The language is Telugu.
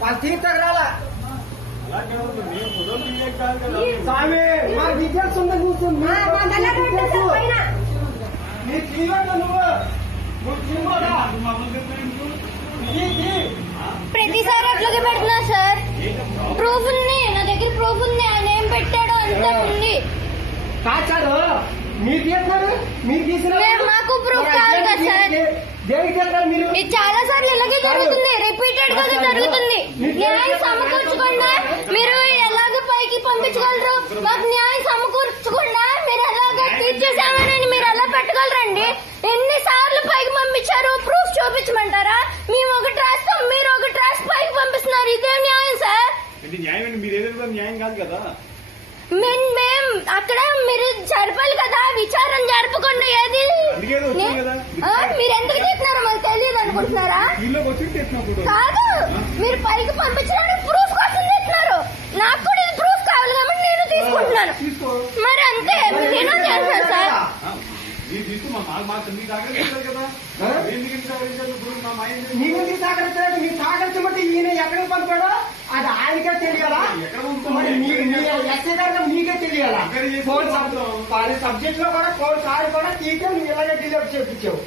వాళ్ళు తీర్థకు రాలా అలా కాదు, నేను ఫోటోలు తీయక కాదు కదా. స్వామి మా డీటెయిల్స్ ఉందా చూస్తుంది మా మా గల్లాలో ఉంటుంది పైన. నీ తీయవద్దు నువ్వు నువ్వు తీయకూడదా మమ్మల్ని చెప్పినందుకు తీ, తీ. ప్రతిసారి అట్లాగే పెడుతున్నా సార్ ప్రూఫ్ ఉంది నా దగ్గర ప్రూఫ్ ఉంది ఆయన ఏం పెట్టాడో అంతా ఉంది కాచారు మీరు తీస్తున్నారు మీరు తీసిన మేము- మాకు proof కావాలి కదా సార్. దేనికి తీస్తారు మీరు ఇది చాలా న్యాయం సమకూర్చకుండా. మీరు ఎలాగ పైకి పంపించగలరు? మాకు న్యాయం సమకూర్చకుండా. మీరు ఎలాగ తీర్చేసామని మీరు ఎలా పెట్టగలరండి? ఎన్ని సార్లు పైకి పంపించారు? ప్రూఫ్ చూపించమంటారా? మేము ఒకటి రాస్తాం మీరు ఒకటి రాసి పైకి పంపిస్తున్నారు. ఇదే న్యాయం సార్ న్యాయం కాదు కదా. మేం అక్కడ మీరు జరపాలి కదా. విచారణ జరపకుండా. ఏది? మీరు ఎందుకు తీస్తున్నారో మాకు తెలియదు అనుకుంటున్నారా? కాదు మీరు పైకి పంపించడానికి ప్రూఫ్ కోసం తెస్తున్నారు నాకు కూడా ఇది ప్రూఫ్ కావాలి కాబట్టి నేను తీసుకుంటున్నాను తీసుకో మరి అంతే నేను చేస్తాను సార్ ఆ, మీరు తీసుకో మా మా- మా మీ సహకరించారు కదా ఆ? మీరు ఎందుకు సహకరించారు ఇప్పుడు మా మా ఏం నీ సహకరించమంటే ఈయన ఎక్కడికి పంపాడో అది ఆయనకే తెలియాలా? మరి ఎస్ఐ గారు మీకే తెలియాలా? ఫోన్ సబ్జెక్ట్లో కూడా ఫోన్ సార్ కూడా తీకే నువ్వు ఇలాగే డిలీట్ చేయించావు